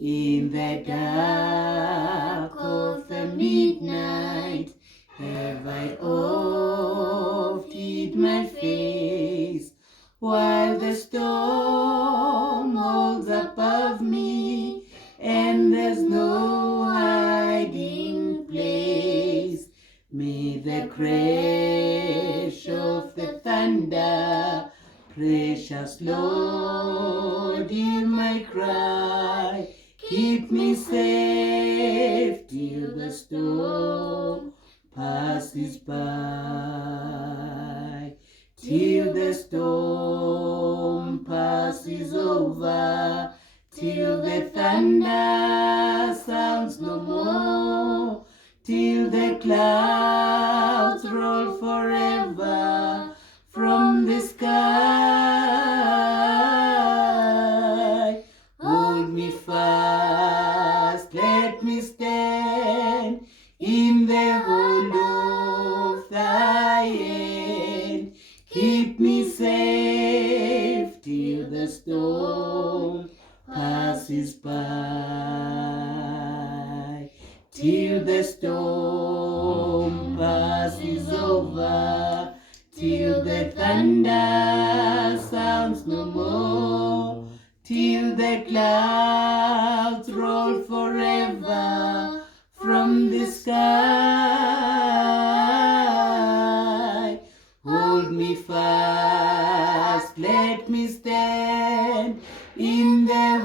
In the dark of the midnight, have I oft hid my face, while the storm holds above me, and there's no hiding place. May the crash of the thunder, precious Lord, hear my cry. Keep me safe till the storm passes by. Till the storm passes over, till the thunder sounds no more, till the clouds roll forever from the sky. Hold me fast, let me stand in the hollow of thy hand. Keep me safe till the storm passes by. Till the storm passes over, till the thunder sounds no more, till the clouds roll forever from the sky. Hold me fast, let me stand in the